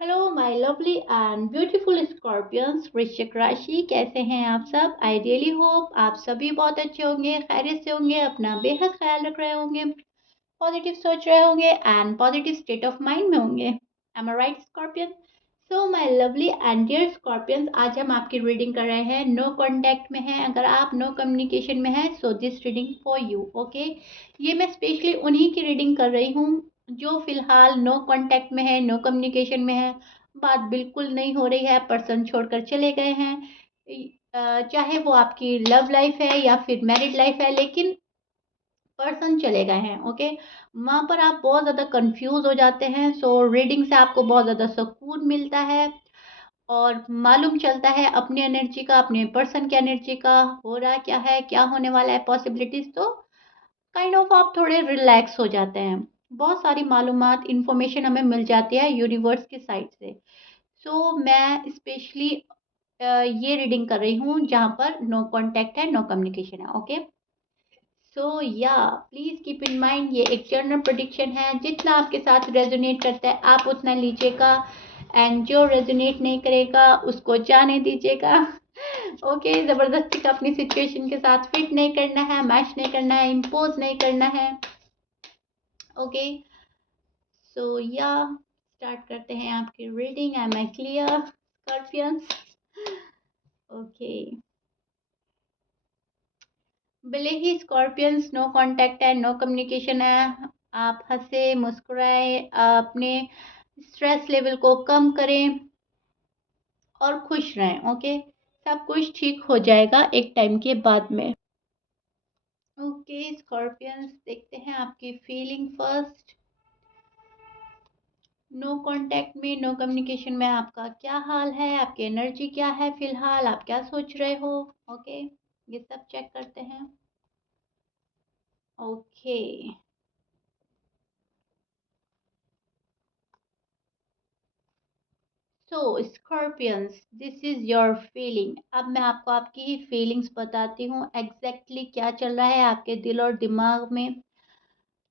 Hello my lovely and beautiful scorpions वृश्चिक राशि, कैसे हैं आप सब। आई रियली होप आप सभी बहुत अच्छे होंगे, खैरियत से होंगे, अपना बेहद ख्याल रख रहे होंगे, पॉजिटिव सोच रहे होंगे and positive state of mind में होंगे। Am I right scorpion? So my lovely and dear scorpions, आज हम आपकी रीडिंग कर रहे हैं। नो कॉन्टैक्ट में है, अगर आप नो कम्युनिकेशन में है, so this reading for you. Okay, ये मैं स्पेशली उन्हीं की रीडिंग कर रही हूँ जो फिलहाल नो कांटेक्ट में है, नो कम्युनिकेशन में है, बात बिल्कुल नहीं हो रही है, पर्सन छोड़कर चले गए हैं। चाहे वो आपकी लव लाइफ है या फिर मैरिड लाइफ है, लेकिन पर्सन चले गए हैं। ओके, वहाँ पर आप बहुत ज़्यादा कंफ्यूज हो जाते हैं। सो रीडिंग से आपको बहुत ज़्यादा सुकून मिलता है और मालूम चलता है अपनी एनर्जी का, अपने पर्सन की एनर्जी का, हो रहा क्या है, क्या होने वाला है, पॉसिबिलिटीज। तो काइंड ऑफ आप थोड़े रिलैक्स हो जाते हैं। बहुत सारी मालूमात इन्फॉर्मेशन हमें मिल जाती है यूनिवर्स की साइड से। सो मैं स्पेशली ये रीडिंग कर रही हूँ जहाँ पर नो कांटेक्ट है, नो कम्युनिकेशन है। ओके, सो या प्लीज कीप इन माइंड ये एक जनरल प्रेडिक्शन है। जितना आपके साथ रेजोनेट करता है आप उतना लीजिएगा, एंड जो रेजोनेट नहीं करेगा उसको जाने दीजिएगा। ओके, जबरदस्ती का अपनी सिचुएशन के साथ फिट नहीं करना है, मैच नहीं करना है, इम्पोज नहीं करना है। ओके, सो या स्टार्ट करते हैं आपकी reading. Am I clear scorpions? Okay, भले ही स्कॉर्पियंस नो कांटेक्ट है, नो कम्युनिकेशन है, आप हंसे मुस्कुराए, अपने स्ट्रेस लेवल को कम करें और खुश रहें। ओके, सब कुछ ठीक हो जाएगा एक टाइम के बाद में। ओके स्कॉर्पियंस, देखते हैं आपकी फीलिंग फर्स्ट। नो कांटेक्ट में, नो कम्युनिकेशन में आपका क्या हाल है, आपकी एनर्जी क्या है, फिलहाल आप क्या सोच रहे हो। ओके, ये सब चेक करते हैं। Okay, so scorpions, this is your feeling. अब मैं आपको आपकी ही फीलिंग्स बताती हूँ, एग्जैक्टली क्या चल रहा है आपके दिल और दिमाग में,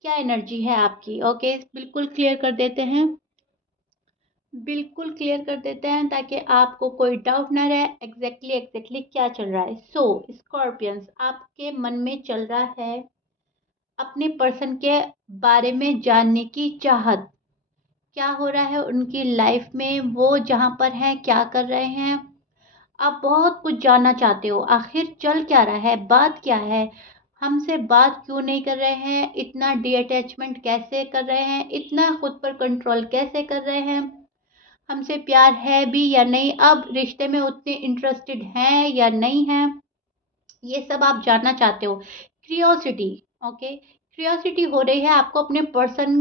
क्या एनर्जी है आपकी। ओके, बिल्कुल क्लियर कर देते हैं, बिल्कुल क्लियर कर देते हैं ताकि आपको कोई डाउट ना रहे एग्जैक्टली क्या चल रहा है। सो स्कॉर्पियंस, आपके मन में चल रहा है अपने पर्सन के बारे में जानने की चाहत। क्या हो रहा है उनकी लाइफ में, वो जहाँ पर हैं क्या कर रहे हैं। आप बहुत कुछ जानना चाहते हो, आखिर चल क्या रहा है, बात क्या है, हमसे बात क्यों नहीं कर रहे हैं, इतना डी अटैचमेंट कैसे कर रहे हैं, इतना खुद पर कंट्रोल कैसे कर रहे हैं, हमसे प्यार है भी या नहीं, अब रिश्ते में उतने इंटरेस्टेड हैं या नहीं हैं, ये सब आप जानना चाहते हो। क्रियोसिटी, ओके, क्रियोसिटी हो रही है आपको अपने पर्सन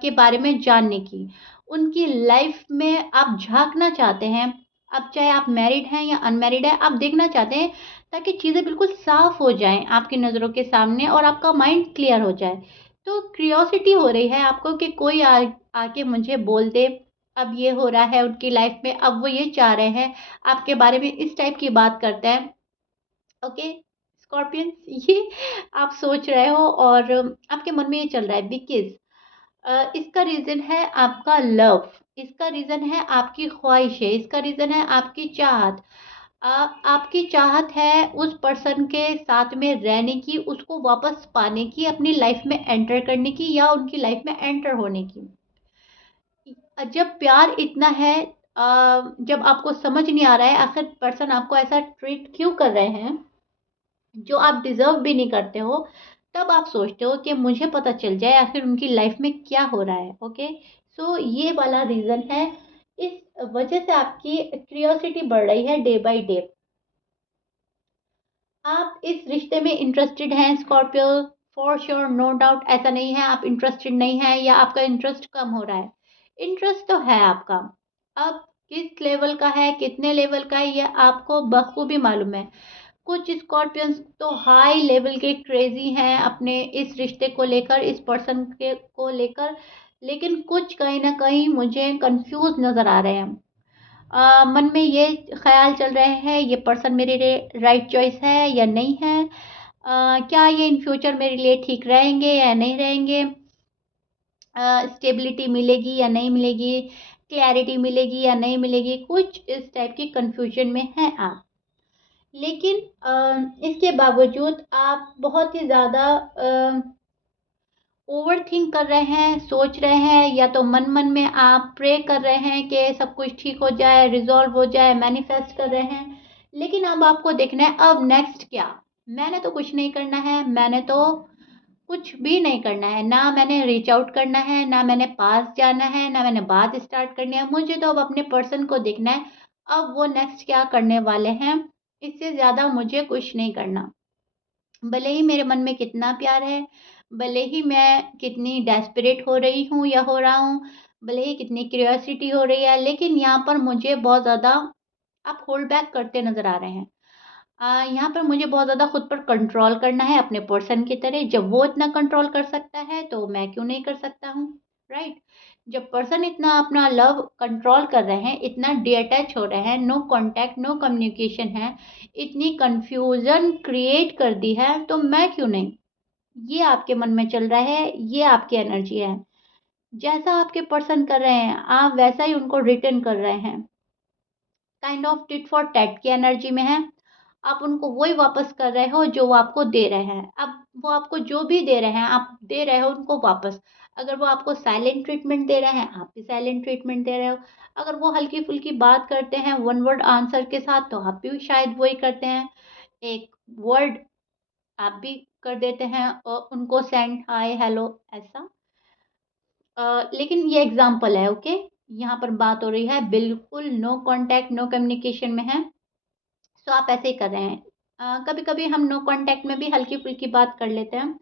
के बारे में जानने की, उनकी लाइफ में आप झांकना चाहते हैं। अब चाहे आप मैरिड हैं या अनमैरिड है, आप देखना चाहते हैं ताकि चीज़ें बिल्कुल साफ हो जाएं आपकी नज़रों के सामने और आपका माइंड क्लियर हो जाए। तो क्रियोसिटी हो रही है आपको कि कोई आके मुझे बोल दे, अब ये हो रहा है उनकी लाइफ में, अब वो ये चाह रहे हैं, आपके बारे में इस टाइप की बात करते हैं। ओके स्कॉर्पियंस, ये आप सोच रहे हो और आपके मन में ये चल रहा है बिकॉज इसका रीज़न है आपका लव, इसका रीज़न है आपकी ख्वाहिशें, इसका रीज़न है आपकी चाहत। आपकी चाहत है उस पर्सन के साथ में रहने की, उसको वापस पाने की, अपनी लाइफ में एंटर करने की या उनकी लाइफ में एंटर होने की। जब प्यार इतना है, जब आपको समझ नहीं आ रहा है आखिर पर्सन आपको ऐसा ट्रीट क्यों कर रहे हैं जो आप डिजर्व भी नहीं करते हो, तब आप सोचते हो कि मुझे पता चल जाए आखिर उनकी लाइफ में क्या हो रहा है। ओके, सो ये वाला रीज़न है, इस वजह से आपकी क्रियोसिटी बढ़ रही है डे बाय डे। आप इस रिश्ते में इंटरेस्टेड हैं Scorpio, for sure, no doubt, ऐसा नहीं है आप इंटरेस्टेड नहीं है या आपका इंटरेस्ट कम हो रहा है, इंटरेस्ट तो है आपका। अब किस लेवल का है, कितने लेवल का है, ये आपको बखूबी मालूम है। कुछ स्कॉर्पियंस तो हाई लेवल के क्रेजी हैं अपने इस रिश्ते को लेकर, इस पर्सन के को लेकर, लेकिन कुछ कहीं ना कहीं मुझे कंफ्यूज नज़र आ रहे हैं। मन में ये ख्याल चल रहे हैं ये पर्सन मेरे लिए राइट चॉइस है या नहीं है, क्या ये इन फ्यूचर मेरे लिए ठीक रहेंगे या नहीं रहेंगे, स्टेबिलिटी मिलेगी या नहीं मिलेगी, क्लैरिटी मिलेगी या नहीं मिलेगी, कुछ इस टाइप की कन्फ्यूजन में हैं आप। लेकिन इसके बावजूद आप बहुत ही ज़्यादा ओवरथिंक कर रहे हैं, सोच रहे हैं, या तो मन-मन में आप प्रे कर रहे हैं कि सब कुछ ठीक हो जाए, रिज़ॉल्व हो जाए, मैनिफेस्ट कर रहे हैं। लेकिन अब आपको देखना है अब नेक्स्ट क्या? मैंने तो कुछ नहीं करना है, मैंने तो कुछ भी नहीं करना है, ना मैंने रीच आउट करना है, ना मैंने पास जाना है, ना मैंने बात स्टार्ट करनी है। मुझे तो अब अपने पर्सन को देखना है, अब वो नेक्स्ट क्या करने वाले हैं, इससे ज़्यादा मुझे कुछ नहीं करना। भले ही मेरे मन में कितना प्यार है, भले ही मैं कितनी डेस्परेट हो रही हूँ या हो रहा हूँ, भले ही कितनी क्यूरियोसिटी हो रही है, लेकिन यहाँ पर मुझे बहुत ज़्यादा आप होल्ड बैक करते नज़र आ रहे हैं। यहाँ पर मुझे बहुत ज़्यादा खुद पर कंट्रोल करना है अपने पर्सन की तरह। जब वो इतना कंट्रोल कर सकता है, तो मैं क्यों नहीं कर सकता हूँ, राइट? जब पर्सन इतना अपना लव कंट्रोल कर रहे हैं, इतना डिअटैच हो रहे हैं, नो कॉन्टैक्ट, नो कम्युनिकेशन है, इतनी कन्फ्यूज़न क्रिएट कर दी है, तो मैं क्यों नहीं? ये आपके मन में चल रहा है, ये आपकी एनर्जी है। जैसा आपके पर्सन कर रहे हैं, आप वैसा ही उनको रिटर्न कर रहे हैं। Kind of tit for tat की एनर्जी में है। आप उनको वही वापस कर रहे हो जो वो आपको दे रहे हैं। अब वो आपको जो भी दे रहे हैं, आप दे रहे हो उनको वापस। अगर वो आपको साइलेंट ट्रीटमेंट दे रहे हैं, आप भी साइलेंट ट्रीटमेंट दे रहे हो। अगर वो हल्की-फुल्की बात करते हैं वन वर्ड आंसर के साथ, तो आप भी शायद वही करते हैं। एक वर्ड आप भी कर देते हैं उनको सेंड, हाय, हेलो, ऐसा। लेकिन ये एग्ज़ाम्पल है, ओके? यहाँ पर बात हो रही है बिल्कुल नो कॉन्टैक्ट, नो कम्युनिकेशन में है। सो आप ऐसे ही कर रहे हैं। कभी-कभी हम नो कॉन्टैक्ट में भी हल्की-फुल्की बात कर लेते हैं।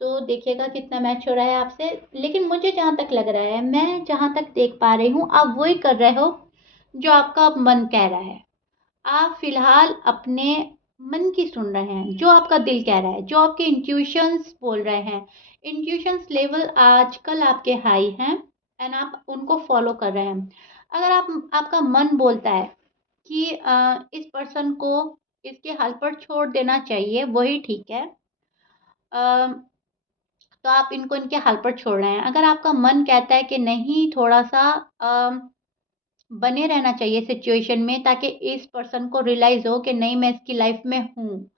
तो देखिएगा कितना मैच हो रहा है आपसे। लेकिन मुझे जहाँ तक लग रहा है, मैं जहाँ तक देख पा रही हूँ, आप वही कर रहे हो जो आपका मन कह रहा है। आप फ़िलहाल अपने मन की सुन रहे हैं, जो आपका दिल कह रहा है, जो आपके इंट्यूशंस बोल रहे हैं। इंट्यूशंस लेवल आजकल आपके हाई हैं एंड आप उनको फ़ॉलो कर रहे हैं। अगर आप आपका मन बोलता है कि इस पर्सन को इसके हाल पर छोड़ देना चाहिए, वही ठीक है। तो आप इनको इनके हाल पर छोड़ रहे हैं। अगर आपका मन कहता है कि नहीं, थोड़ा-सा बने रहना चाहिए सिचुएशन में, ताकि इस पर्सन को रियलाइज़ हो कि नहीं, मैं इसकी लाइफ़ में हूँ।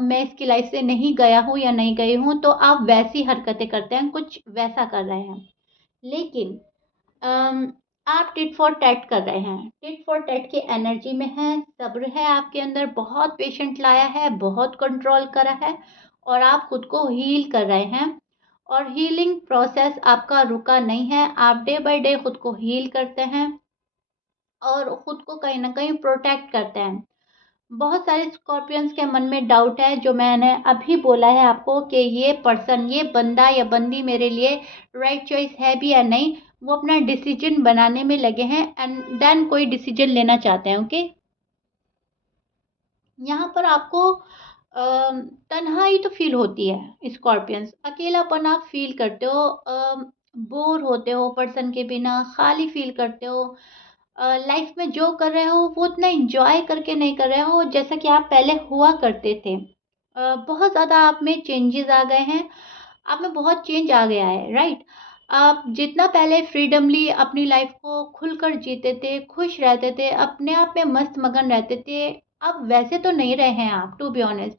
मैं इसकी लाइफ़ से नहीं गया हूँ या नहीं गई हूँ, तो आप वैसी हरकतें करते हैं, कुछ वैसा कर रहे हैं। लेकिन अम, आप टिट फॉर टैट कर रहे हैं। टिट फॉर टैट की एनर्जी में हैं, सब्र है आपके अंदर, बहुत पेशेंट लाया है, बहुत कंट्रोल करा है और आप खुद को हील कर रहे हैं। और हीलिंग प्रोसेस आपका रुका नहीं है, आप डे बाय डे खुद को हील करते हैं और खुद को कहीं न कहीं प्रोटेक्ट करते हैं। बहुत सारे स्कॉर्पियंस के मन में डाउट है, जो मैंने अभी बोला है आपको कि ये पर्सन, ये बंदा या बंदी मेरे लिए राइट चॉइस है भी या नहीं, वो अपना डिसीजन बनाने में लगे हैं एंड देन कोई डिसीजन लेना चाहते हैं, ओके? यहाँ पर आपको तन्हाई तो फील होती है, स्कॉर्पियंस अकेलापन आप फील करते हो, बोर होते हो पर्सन के बिना, खाली फील करते हो। लाइफ में जो कर रहे हो वो उतना एंजॉय करके नहीं कर रहे हो जैसा कि आप पहले हुआ करते थे। बहुत ज़्यादा आप में चेंजेस आ गए हैं, आप में बहुत चेंज आ गया है, राइट? आप जितना पहले फ्रीडमली अपनी लाइफ को खुलकर जीते थे, खुश रहते थे, अपने आप में मस्त मगन रहते थे, अब वैसे तो नहीं रहे हैं आप, टू बी ऑनेस्ट।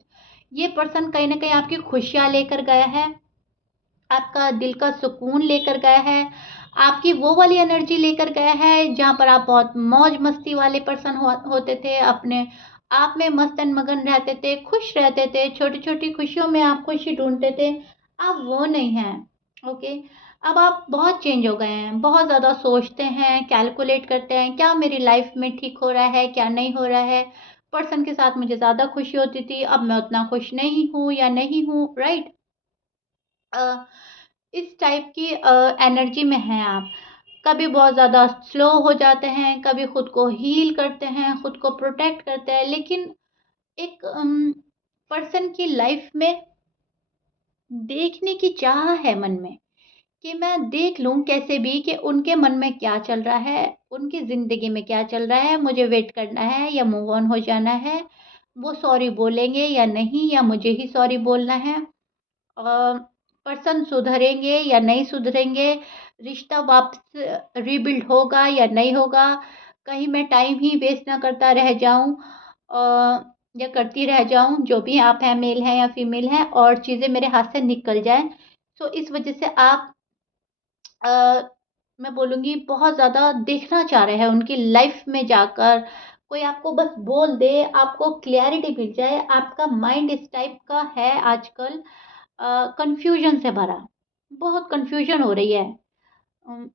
ये पर्सन कहीं न कहीं आपकी खुशियाँ लेकर गया है, आपका दिल का सुकून लेकर गया है, आपकी वो वाली एनर्जी लेकर गया है जहाँ पर आप बहुत मौज-मस्ती वाले पर्सन होते थे, अपने आप में मस्त एंड मगन रहते थे, खुश रहते थे, छोटी-छोटी खुशियों में आप खुशी ढूँढते थे। अब वो नहीं है, ओके? अब आप बहुत चेंज हो गए हैं, बहुत ज़्यादा सोचते हैं, कैलकुलेट करते हैं, क्या मेरी लाइफ में ठीक हो रहा है, क्या नहीं हो रहा है? पर्सन के साथ मुझे ज़्यादा खुशी होती थी, अब मैं उतना खुश नहीं हूँ या नहीं हूँ, राइट? अ, इस टाइप की एनर्जी में हैं आप। कभी बहुत ज़्यादा स्लो हो जाते हैं, कभी खुद को हील करते हैं, खुद को प्रोटेक्ट करते हैं, लेकिन एक पर्सन की लाइफ में देखने की चाह है मन में कि मैं देख लूँ कैसे भी कि उनके मन में क्या चल रहा है, उनकी ज़िंदगी में क्या चल रहा है, मुझे वेट करना है या मूव ऑन हो जाना है, वो सॉरी बोलेंगे या नहीं, या मुझे ही सॉरी बोलना है। पर्सन सुधरेंगे या नहीं सुधरेंगे, रिश्ता वापस रीबिल्ड होगा या नहीं होगा, कहीं मैं टाइम ही वेस्ट ना करता रह जाऊँ या करती रह जाऊँ, जो भी आप हैं, मेल हैं या फीमेल हैं, और चीज़ें मेरे हाथ से निकल जाएँ। सो इस वज़ह से आप अ, मैं बोलूँगी बहुत ज़्यादा देखना चाह रहे हैं उनकी लाइफ़ में जाकर, कोई आपको बस बोल दे, आपको क्लैरिटी मिल जाए, आपका माइंड इस टाइप का है आजकल कन्फ्यूज़न से भरा, बहुत कन्फ्यूज़न हो रही है।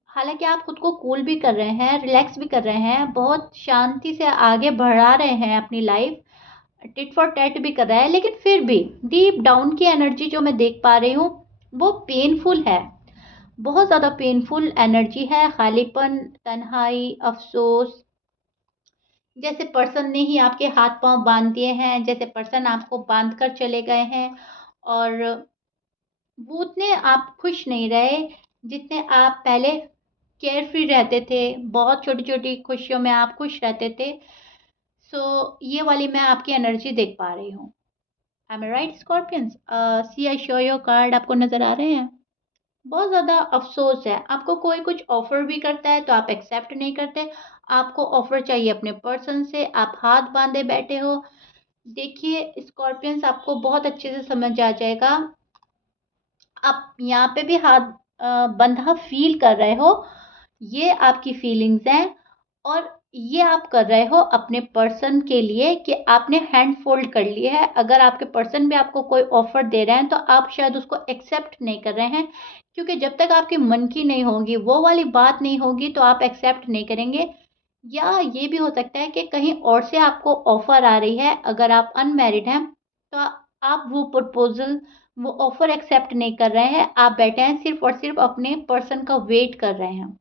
हालाँकि आप खुद को कूल भी कर रहे हैं, रिलैक्स भी कर रहे हैं, बहुत शांति से आगे बढ़ा रहे हैं अपनी लाइफ़, टिट फॉर टैट भी कर रहा है, लेकिन फिर भी डीप डाउन की एनर्जी जो मैं देख पा रही हूँ, वो पेनफुल है। बहुत ज़्यादा पेनफुल एनर्जी है, खालीपन, तन्हाई, अफ़सोस, जैसे पर्सन ने ही आपके हाथ-पाँव बाँध दिए हैं, जैसे पर्सन आपको बाँध कर चले गए हैं और वो उतने आप खुश नहीं रहे, जितने आप पहले केयर फ्री रहते थे, बहुत छोटी-छोटी खुशियों में आप खुश रहते थे। सो ये वाली मैं आपकी एनर्जी देख पा रही हूँ। Am I right scorpions? See I show your card आपको नज़र आ रहे हैं? बहुत ज़्यादा अफ़सोस है, आपको कोई कुछ ऑफ़र भी करता है तो आप एक्सेप्ट नहीं करते, आपको ऑफ़र चाहिए अपने पर्सन से, आप हाथ बाँधे बैठे हो। देखिए स्कॉर्पियंस, आपको बहुत अच्छे से समझ आ जाएगा, आप यहाँ पे भी हाथ बंधा फ़ील कर रहे हो, ये आपकी फीलिंग्स हैं और ये आप कर रहे हो अपने पर्सन के लिए कि आपने हैंड फ़ोल्ड कर लिए है। अगर आपके पर्सन भी आपको कोई ऑफ़र दे रहे हैं, तो आप शायद उसको एक्सेप्ट नहीं कर रहे हैं, क्योंकि जब तक आपके मन की नहीं होगी, वो वाली बात नहीं होगी, तो आप एक्सेप्ट नहीं करेंगे। या ये भी हो सकता है कि कहीं और से आपको ऑफ़र आ रही है, अगर आप अनमैरिड हैं, तो आप वो प्रपोज़ल, वो ऑफ़र एक्सेप्ट नहीं कर रहे हैं, आप बैठे हैं सिर्फ़ और सिर्फ़ अपने पर्सन का वेट कर रहे हैं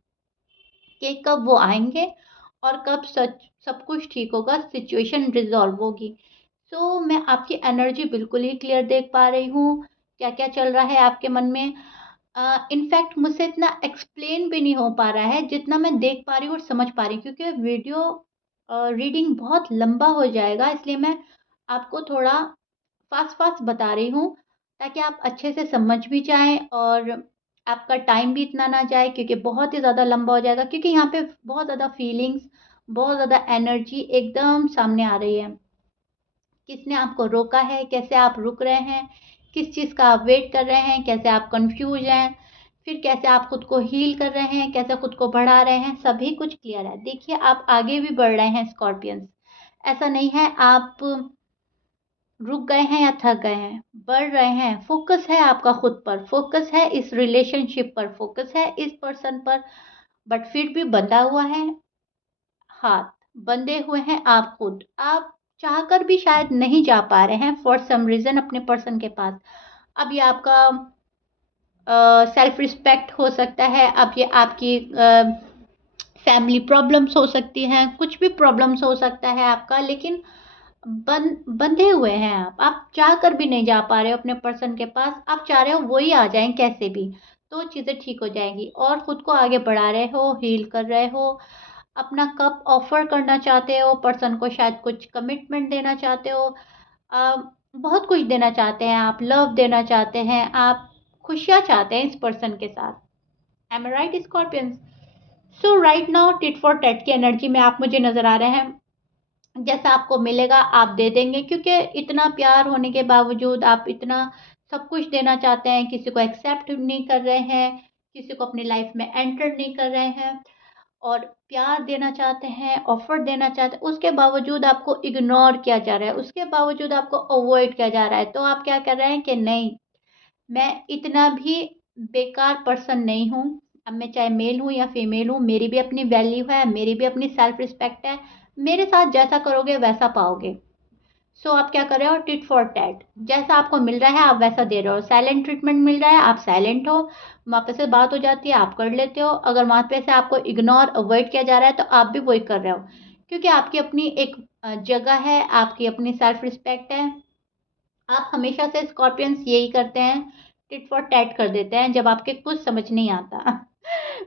कि कब वो आएँगे और कब सच सब कुछ ठीक होगा, सिचुएशन रिज़ॉल्व होगी। सो मैं आपकी एनर्जी बिल्कुल ही क्लियर देख पा रही हूँ, क्या-क्या चल रहा है आपके मन में। इनफैक्ट मुझसे इतना एक्सप्लेन भी नहीं हो पा रहा है, जितना मैं देख पा रही हूँ और समझ पा रही हूँ, क्योंकि वीडियो रीडिंग बहुत लंबा हो जाएगा, इसलिए मैं आपको थोड़ा फ़ास्ट-फ़ास्ट बता रही हूँ, ताकि आप अच्छे से समझ भी जाएँ और आपका टाइम भी इतना ना जाए, क्योंकि बहुत ही ज़्यादा लंबा हो जाएगा, क्योंकि यहाँ पे बहुत ज़्यादा फीलिंग्स, बहुत ज़्यादा एनर्जी एकदम सामने आ रही है। किसने आपको रोका है, कैसे आप रुक रहे हैं, किस चीज़ का आप वेट कर रहे हैं, कैसे आप कन्फ्यूज़ हैं, फिर कैसे आप खुद को हील कर रहे हैं, कैसे खुद को बढ़ा रहे हैं, सभी कुछ क्लियर है। देखिए, आप आगे भी बढ़ रहे हैं स्कॉर्पियंस, ऐसा नहीं है आप रुक गए हैं या थक गए हैं, बढ़ रहे हैं, फ़ोकस है आपका खुद पर, फ़ोकस है इस रिलेशनशिप पर, फ़ोकस है इस पर्सन पर, बट फिर भी बंधा हुआ है हाथ, बंधे हुए हैं आप खुद। आप चाहकर भी शायद नहीं जा पा रहे हैं फॉर सम रीज़न अपने पर्सन के पास। अब ये आपका सेल्फ रिस्पेक्ट हो सकता है, अब ये आपकी फैमिली प्रॉब्लम्स हो सकती हैं, कुछ भी प्रॉब्लम्स हो सकता है आपका, लेकिन बंधे हुए हैं आप चाह कर भी नहीं जा पा रहे हो अपने पर्सन के पास, आप चाह रहे हो वो ही आ जाएँ कैसे भी, तो चीज़ें ठीक हो जाएँगी और खुद को आगे बढ़ा रहे हो, हील कर रहे हो, अपना कप ऑफ़र करना चाहते हो, पर्सन को शायद कुछ कमिटमेंट देना चाहते हो, अ, बहुत कुछ देना चाहते हैं आप, लव देना चाहते हैं आप, खुशियाँ चाहते हैं इस पर्सन के साथ। Am I right scorpions? So right now tit for tat की एनर्जी में आप मुझे नज़र आ रहे हैं। जैसा आपको मिलेगा आप दे देंगे, क्योंकि इतना प्यार होने के बावजूद आप इतना सब कुछ देना चाहते हैं, किसी को एक्सेप्ट नहीं कर रहे हैं, किसी को अपनी लाइफ में एंटर नहीं कर रहे हैं और प्यार देना चाहते हैं, ऑफ़र देना चाहते हैं, उसके बावजूद आपको इग्नोर किया जा रहा है, उसके बावजूद आपको अवॉइड किया जा रहा है। तो आप क्या कर रहे हैं कि नहीं, मैं इतना भी बेकार पर्सन नहीं हूँ। अब मैं चाहे मेल हूँ या फीमेल हूँ, मेरी भी अपनी वैल्यू है, मेरी भी अपनी सेल्फ रिस्पेक्ट है। मेरे साथ जैसा करोगे वैसा पाओगे। सो आप क्या कर रहे हो, टिट फॉर टैट, जैसा आपको मिल रहा है आप वैसा दे रहे हो। साइलेंट ट्रीटमेंट मिल रहा है, आप साइलेंट हो, वहाँ पे से बात हो जाती है, आप कर लेते हो। अगर वहाँ पे से आपको इग्नोर अवॉइड किया जा रहा है, तो आप भी वही कर रहे हो, क्योंकि आपकी अपनी एक जगह है, आपकी अपनी सेल्फ रिस्पेक्ट है। आप हमेशा से स्कॉर्पियंस यही करते हैं, टिट फॉर टैट कर देते हैं जब आपके कुछ समझ नहीं आता।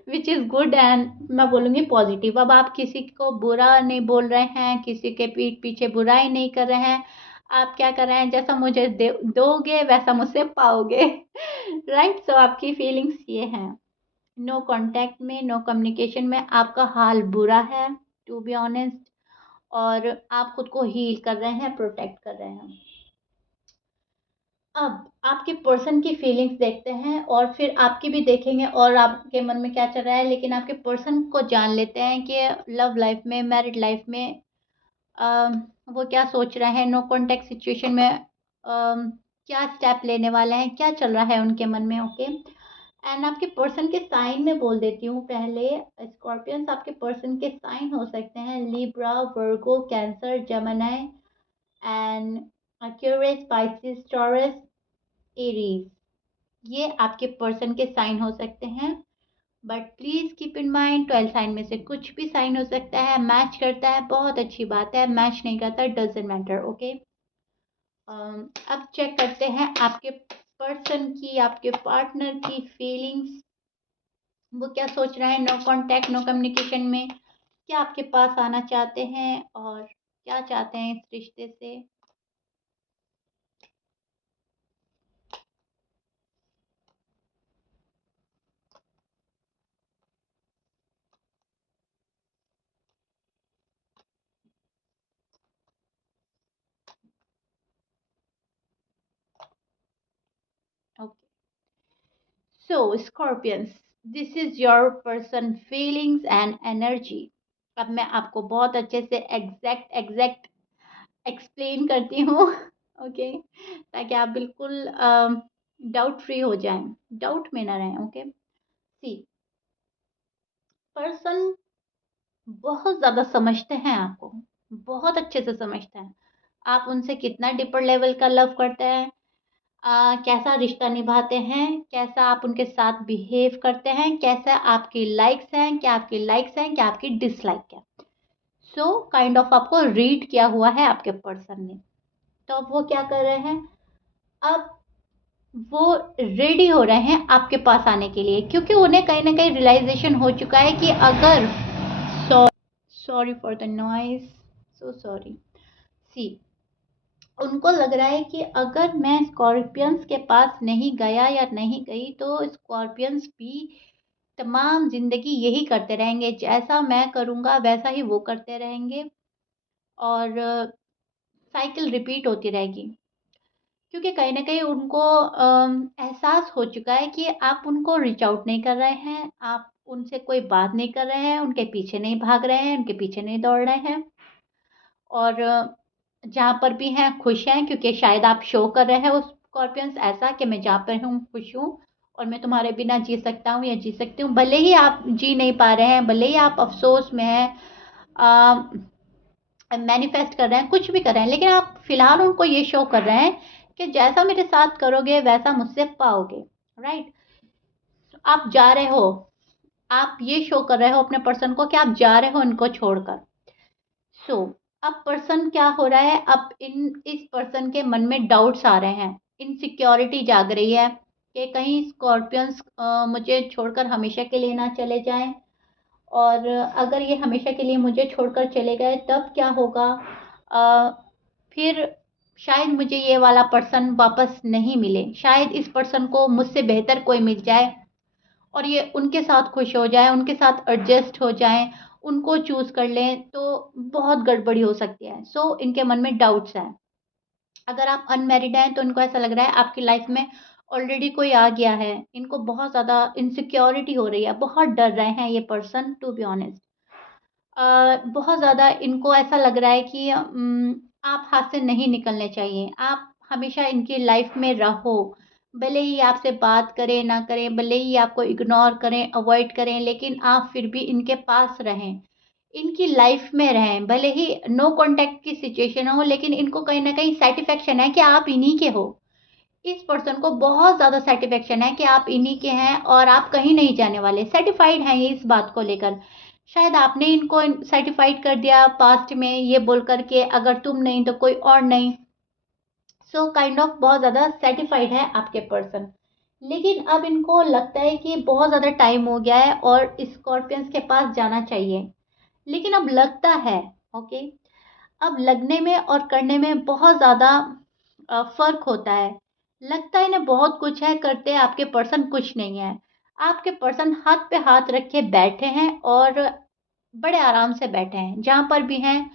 विच इज़ गुड एंड मैं बोलूँगी पॉजिटिव। अब आप किसी को बुरा नहीं बोल रहे हैं, किसी के पीठ पीछे बुराई नहीं कर रहे हैं। आप क्या कर रहे हैं, जैसा मुझे दोगे वैसा मुझसे पाओगे। राइट? सो आपकी फीलिंग्स ये हैं। नो कांटेक्ट में, नो कम्युनिकेशन में आपका हाल बुरा है, टू बी ऑनेस्ट। और आप खुद को हील कर रहे हैं, प्रोटेक्ट कर रहे हैं। अब आपके पर्सन की फीलिंग्स देखते हैं और फिर आपकी भी देखेंगे और आपके मन में क्या चल रहा है, लेकिन आपके पर्सन को जान लेते हैं कि लव लाइफ में, मैरिड लाइफ में वो क्या सोच रहे हैं, नो कॉन्टेक्ट सिचुएशन में क्या स्टेप लेने वाले हैं, क्या चल रहा है उनके मन में। ओके, एंड आपके पर्सन के साइन में बोल देती हूँ पहले। स्कॉर्पियंस आपके पर्सन के साइन हो सकते हैं Libra, Virgo, Cancer, Gemini and Aquarius, Pisces, Taurus, Aries. ये आपके पर्सन के साइन हो सकते हैं। But please keep in mind 12 sign में से कुछ भी साइन हो सकता है। मैच करता है बहुत अच्छी बात है, मैच नहीं करता डजंट मैटर। ओके, अब चेक करते हैं आपके पर्सन की, आपके पार्टनर की फीलिंग्स। वो क्या सोच रहे हैं नो कांटेक्ट, नो कम्युनिकेशन में, क्या आपके पास आना चाहते हैं और क्या चाहते हैं इस रिश्ते से। Okay, so scorpions, this is your person feelings and energy. अब मैं आपको बहुत अच्छे से एग्जैक्ट एग्जैक्ट एक्सप्लेन करती हूँ। ओके, ताकि आप बिल्कुल डाउट फ्री हो जाएं, डाउट में ना रहें। ओके, सी, पर्सन बहुत ज़्यादा समझते हैं आपको, बहुत अच्छे से समझते हैं आप उनसे कितना डीपर लेवल का लव करते हैं, कैसा रिश्ता निभाते हैं, कैसा आप उनके साथ बिहेव करते हैं, कैसा आपकी लाइक्स हैं, क्या आपकी लाइक्स हैं, क्या आपकी डिसलाइक है। सो काइंड ऑफ आपको रीड किया हुआ है आपके पर्सन ने। तो अब वो क्या कर रहे हैं, अब वो रेडी हो रहे हैं आपके पास आने के लिए, क्योंकि उन्हें कहीं ना कहीं रियलाइजेशन हो चुका है कि अगर, sorry for the noise, so sorry. See, उनको लग रहा है कि अगर मैं स्कॉर्पियंस के पास नहीं गया या नहीं गई तो स्कॉर्पियंस भी तमाम जिंदगी यही करते रहेंगे, जैसा मैं करूँगा वैसा ही वो करते रहेंगे और साइकिल रिपीट होती रहेगी। क्योंकि कहीं न कहीं उनको एहसास हो चुका है कि आप उनको रीच आउट नहीं कर रहे हैं, आप उनसे कोई बात नहीं कर रहे हैं, उनके पीछे नहीं भाग रहे हैं, उनके पीछे नहीं दौड़ रहे हैं और जहाँ पर भी हैं खुश हैं, क्योंकि शायद आप शो कर रहे हैं उस स्कॉर्पियंस ऐसा कि मैं जहाँ पर हूँ खुश हूँ और मैं तुम्हारे बिना जी सकता हूँ या जी सकती हूँ। भले ही आप जी नहीं पा रहे हैं, भले ही आप अफ़सोस में हैं, मैनिफेस्ट कर रहे हैं, कुछ भी कर रहे हैं, लेकिन आप फिलहाल उनको ये शो कर रहे हैं कि जैसा मेरे साथ करोगे वैसा मुझसे पाओगे। राइट, आप जा रहे हो, आप ये शो कर रहे हो अपने पर्सन को कि आप जा रहे हो इनको छोड़कर। सो अब पर्सन क्या हो रहा है, अब इस पर्सन के मन में डाउट्स आ रहे हैं, इनसिक्योरिटी जाग रही है कि कहीं स्कॉर्पियंस मुझे छोड़कर हमेशा के लिए ना चले जाएं, और अगर ये हमेशा के लिए मुझे छोड़कर चले गए तब क्या होगा, अ, फिर शायद मुझे ये वाला पर्सन वापस नहीं मिले, शायद इस पर्सन को मुझसे बेहतर कोई मिल जाए और ये उनके साथ खुश हो जाए, उनके साथ एडजस्ट हो जाएं, उनको चूज़ कर लें तो बहुत गड़बड़ी हो सकती है। सो इनके मन में डाउट्स हैं। अगर आप अनमैरिड हैं तो इनको ऐसा लग रहा है आपकी लाइफ में ऑलरेडी कोई आ गया है, इनको बहुत ज़्यादा इनसिक्योरिटी हो रही है, बहुत डर रहे हैं ये पर्सन, टू बी ऑनेस्ट। बहुत ज़्यादा इनको ऐसा लग रहा है कि आप हाथ से नहीं निकलने चाहिए, आप हमेशा इनकी लाइफ में रहो, भले ही आपसे बात करें ना करें, भले ही आपको इग्नोर करें, अवॉइड करें, लेकिन आप फिर भी इनके पास रहें, इनकी लाइफ में रहें। भले ही नो कांटेक्ट की सिचुएशन हो, लेकिन इनको कहीं ना कहीं सेटिस्फेक्शन है कि आप इन्हीं के हो। इस पर्सन को बहुत ज़्यादा सेटिस्फेक्शन है कि आप इन्हीं के हैं और आप कहीं नहीं जाने वाले, सर्टिफाइड हैं ये इस बात को लेकर। शायद आपने इनको सर्टिफाइड कर दिया पास्ट में ये बोल कर के अगर तुम नहीं तो कोई और नहीं। सो काइंड ऑफ बहुत ज़्यादा सेटिस्फाइड है आपके पर्सन। लेकिन अब इनको लगता है कि बहुत ज़्यादा टाइम हो गया है और स्कॉर्पियंस के पास जाना चाहिए। लेकिन अब लगता है, ओके, अब लगने में और करने में बहुत ज़्यादा फ़र्क होता है। लगता है इन्हें बहुत कुछ है, करते आपके पर्सन कुछ नहीं है। आपके पर्सन हाथ पे हाथ रख के बैठे हैं और बड़े आराम से बैठे हैं, जहाँ पर भी हैं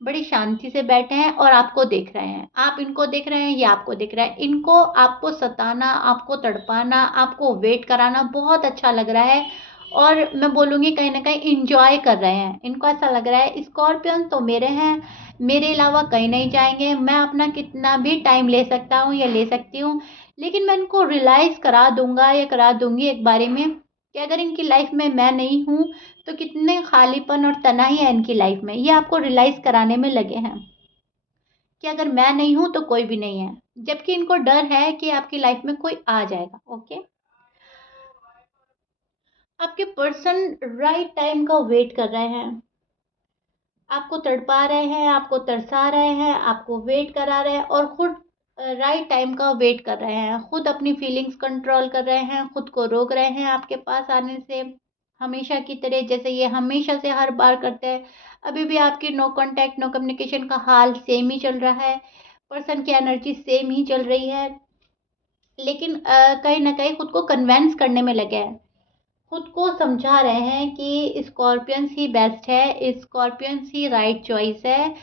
बड़ी शांति से बैठे हैं और आपको देख रहे हैं। आप इनको देख रहे हैं, ये आपको देख रहा है। इनको आपको सताना, आपको तड़पाना, आपको वेट कराना बहुत अच्छा लग रहा है और मैं बोलूँगी कहीं न कहीं एन्जॉय कर रहे हैं। इनको ऐसा लग रहा है स्कॉर्पियन तो मेरे हैं, मेरे अलावा कहीं नहीं जाएँगे। मैं अपना कितना भी टाइम ले सकता हूँ या ले सकती हूँ, लेकिन मैं इनको रियलाइज़ करा दूँगा या करा दूँगी एक बारी में कि अगर इनकी लाइफ़ में मैं नहीं हूँ, तो कितने खालीपन और तनाई है इनकी लाइफ में, ये आपको रियलाइज कराने में लगे हैं कि अगर मैं नहीं हूं तो कोई भी नहीं है, जबकि इनको डर है कि आपकी लाइफ में कोई आ जाएगा। ओके, आपके पर्सन राइट टाइम का वेट कर रहे हैं, आपको तड़पा रहे हैं, आपको तरसा रहे हैं, आपको वेट करा रहे हैं और खुद राइट टाइम का वेट कर रहे हैं, खुद अपनी फीलिंग्स कंट्रोल कर रहे हैं, खुद को रोक रहे हैं आपके पास आने से, हमेशा की तरह जैसे ये हमेशा से हर बार करते हैं। अभी भी आपकी नो कांटेक्ट नो कम्युनिकेशन का हाल सेम ही चल रहा है, पर्सन की एनर्जी सेम ही चल रही है, लेकिन कहीं ना कहीं खुद को कन्वेंस करने में लगे हैं, खुद को समझा रहे हैं कि स्कॉर्पियंस ही बेस्ट है, स्कॉर्पियंस ही राइट चॉइस है।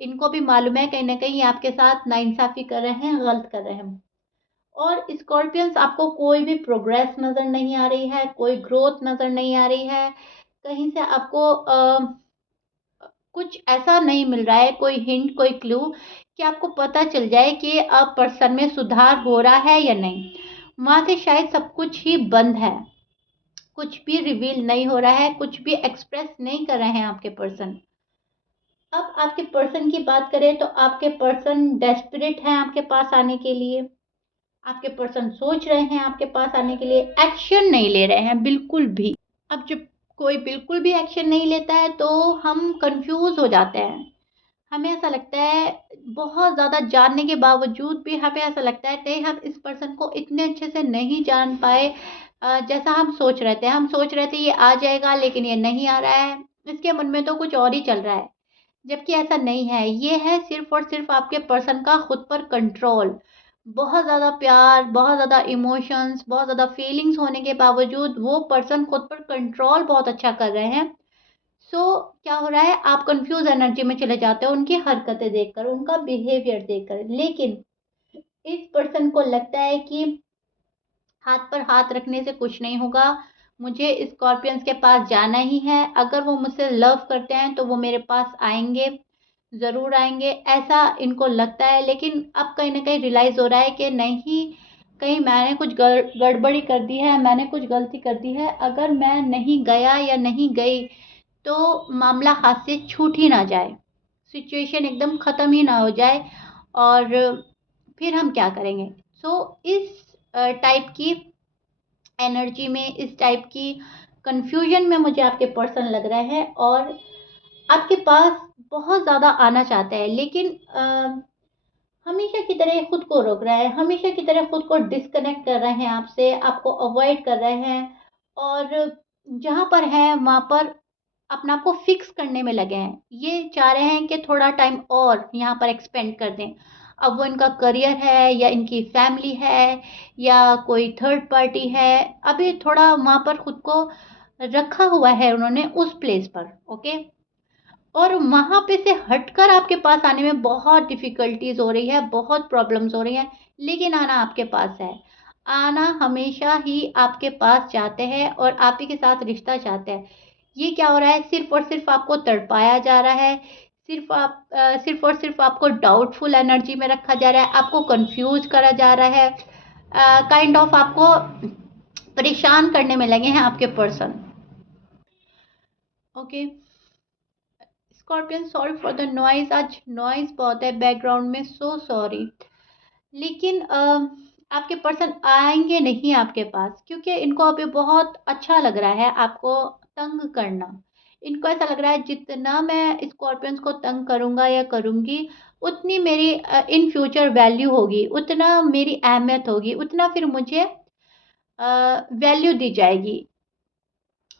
इनको भी मालूम है कहीं न कहीं ये आपके साथ नाइंसाफ़ी कर रहे हैं, गलत कर रहे हैं। और स्कॉर्पियंस आपको कोई भी प्रोग्रेस नज़र नहीं आ रही है, कोई ग्रोथ नज़र नहीं आ रही है। कहीं से आपको कुछ ऐसा नहीं मिल रहा है, कोई हिंट, कोई क्लू कि आपको पता चल जाए कि अब पर्सन में सुधार हो रहा है या नहीं। वहाँ से शायद सब कुछ ही बंद है। कुछ भी रिवील नहीं हो रहा है, कुछ भी एक्सप्रेस नहीं कर रहे हैं आपके पर्सन। अब आपके पर्सन की बात करें तो आपके पर्सन डेस्परेट हैं आपके पास आने के लिए। आपके पर्सन सोच रहे हैं आपके पास आने के लिए, एक्शन नहीं ले रहे हैं बिल्कुल भी। अब जब कोई बिल्कुल भी एक्शन नहीं लेता है तो हम कंफ्यूज हो जाते हैं। हमें ऐसा लगता है, बहुत ज़्यादा जानने के बावजूद भी हमें ऐसा लगता है नहीं, हम इस पर्सन को इतने अच्छे से नहीं जान पाए जैसा हम सोच रहे थे। हम सोच रहे थे ये आ जाएगा, लेकिन ये नहीं आ रहा है, इसके मन में तो कुछ और ही चल रहा है, जबकि ऐसा नहीं है। ये है सिर्फ और सिर्फ आपके पर्सन का खुद पर कंट्रोल। बहुत ज़्यादा प्यार, बहुत ज़्यादा इमोशंस, बहुत ज़्यादा फीलिंग्स होने के बावजूद वो पर्सन खुद पर कंट्रोल बहुत अच्छा कर रहे हैं। क्या हो रहा है, आप कंफ्यूज एनर्जी में चले जाते हो उनकी हरकतें देखकर, उनका बिहेवियर देखकर। लेकिन इस पर्सन को लगता है कि हाथ पर हाथ रखने से कुछ नहीं होगा, मुझे स्कॉर्पियंस के पास जाना ही है। अगर वो मुझसे लव करते हैं तो वो मेरे पास आएंगे, ज़रूर आएंगे, ऐसा इनको लगता है। लेकिन अब कहीं ना कहीं रियलाइज़ हो रहा है कि नहीं, कहीं मैंने कुछ गड़बड़ी कर दी है, मैंने कुछ गलती कर दी है। अगर मैं नहीं गया या नहीं गई तो मामला हाथ से छूट ही ना जाए, सिचुएशन एकदम ख़त्म ही ना हो जाए, और फिर हम क्या करेंगे। इस टाइप की एनर्जी में, इस टाइप की कंफ्यूजन में मुझे आपके पर्सन लग रहे हैं और आपके पास बहुत ज़्यादा आना चाहते हैं, लेकिन हमेशा की तरह खुद को रोक रहे हैं, हमेशा की तरह खुद को डिस्कनेक्ट कर रहे हैं आपसे, आपको अवॉइड कर रहे हैं और जहाँ पर हैं वहाँ पर अपना आप को फिक्स करने में लगे हैं। ये चाह रहे हैं कि थोड़ा टाइम और यहाँ पर एक्सपेंड कर दें। अब वो इनका करियर है या इनकी फैमिली है या कोई थर्ड पार्टी है, अभी थोड़ा वहाँ पर खुद को रखा हुआ है उन्होंने उस प्लेस पर। ओके, और वहाँ पे से हटकर आपके पास आने में बहुत डिफ़िकल्टीज़ हो रही है, बहुत प्रॉब्लम्स हो रही हैं, लेकिन आना आपके पास है। आना हमेशा ही आपके पास चाहते हैं और आप ही के साथ रिश्ता चाहते हैं। ये क्या हो रहा है, सिर्फ़ और सिर्फ़ आपको तड़पाया जा रहा है, सिर्फ़ और सिर्फ़ आपको डाउटफुल एनर्जी में रखा जा रहा है, आपको कन्फ्यूज़ करा जा रहा है। काइंड ऑफ आपको परेशान करने में लगे हैं आपके person. Okay, scorpion, sorry for the noise, आज नॉइज़ बहुत है बैकग्राउंड में, सो सॉरी। लेकिन आपके पर्सन आएँगे नहीं आपके पास, क्योंकि इनको अभी बहुत अच्छा लग रहा है आपको तंग करना। इनको ऐसा लग रहा है जितना मैं स्कॉर्पियंस को तंग करूँगा या करूँगी, उतनी मेरी इन फ्यूचर वैल्यू होगी, उतना मेरी अहमियत होगी, उतना फिर मुझे वैल्यू दी जाएगी।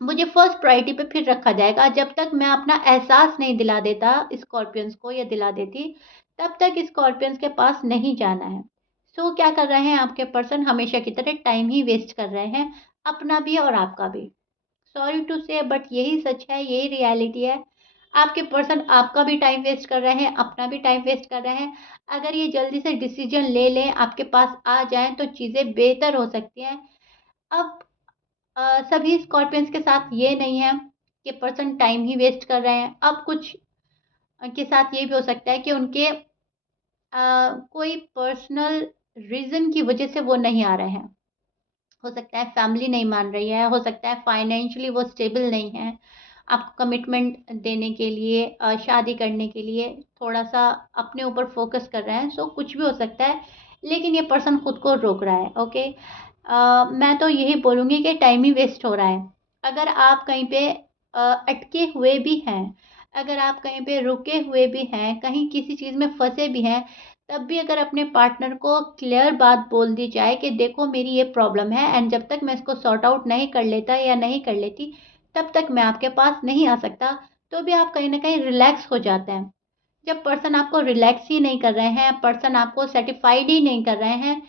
मुझे फर्स्ट प्रायोरिटी पे फिर रखा जाएगा। जब तक मैं अपना एहसास नहीं दिला देता स्कॉर्पियंस को या दिला देती, तब तक स्कॉर्पियंस के पास नहीं जाना है। क्या कर रहे हैं आपके पर्सन, हमेशा की तरह टाइम ही वेस्ट कर रहे हैं। अपना भी और आपका भी। सॉरी टू से बट यही सच है, यही रियलिटी है। आपके पर्सन आपका भी टाइम वेस्ट कर रहे हैं, अपना भी टाइम वेस्ट कर रहे हैं। अगर ये जल्दी से डिसीजन ले लें, आपके पास आ जाएँ तो चीज़ें बेहतर हो सकती हैं। अब सभी स्कॉर्पियंस के साथ ये नहीं है कि पर्सन टाइम ही वेस्ट कर रहे हैं। अब कुछ के साथ ये भी हो सकता है कि उनके कोई पर्सनल रीज़न की वजह से वो नहीं आ रहे हैं। हो सकता है फैमिली नहीं मान रही है, हो सकता है फाइनेंशियली वो स्टेबल नहीं है, आपको कमिटमेंट देने के लिए, शादी करने के लिए थोड़ा-सा अपने ऊपर फ़ोकस कर रहे हैं, सो कुछ भी हो सकता है, लेकिन ये पर्सन खुद को रोक रहा है, ओके? मैं तो यही बोलूँगी कि टाइम ही वेस्ट हो रहा है। अगर आप कहीं पे अटके हुए भी हैं, अगर आप कहीं पे रुके हुए भी हैं, कहीं किसी चीज़ में फँसे भी हैं, तब भी अगर अपने पार्टनर को क्लियर बात बोल दी जाए कि देखो मेरी ये प्रॉब्लम है एंड जब तक मैं इसको सॉर्ट आउट नहीं कर लेता या नहीं कर लेती, तब तक मैं आपके पास नहीं आ सकता, तो भी आप कहीं न कहीं रिलैक्स हो जाते हैं। जब पर्सन आपको रिलैक्स ही नहीं कर रहे हैं, पर्सन आपको सैटिस्फाइड ही नहीं कर रहे हैं,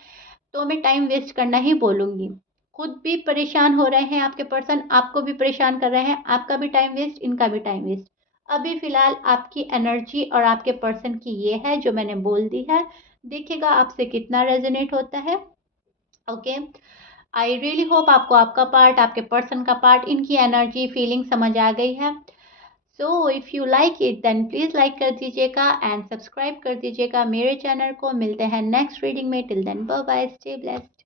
तो मैं टाइम वेस्ट करना ही बोलूँगी। खुद भी परेशान हो रहे हैं आपके पर्सन, आपको भी परेशान कर रहे हैं, आपका भी टाइम वेस्ट, इनका भी टाइम वेस्ट। अभी फ़िलहाल आपकी एनर्जी और आपके पर्सन की ये है जो मैंने बोल दी है। देखिएगा आपसे कितना रेज़ोनेट होता है, ओके? आई रियली होप आपको आपका पार्ट, आपके पर्सन का पार्ट, इनकी एनर्जी, फीलिंग समझ आ गई है। So if you like it then please like कर दीजिएगा एंड सब्सक्राइब कर दीजिएगा मेरे चैनल को। मिलते हैं नेक्स्ट रीडिंग में, till then bye bye, stay blessed.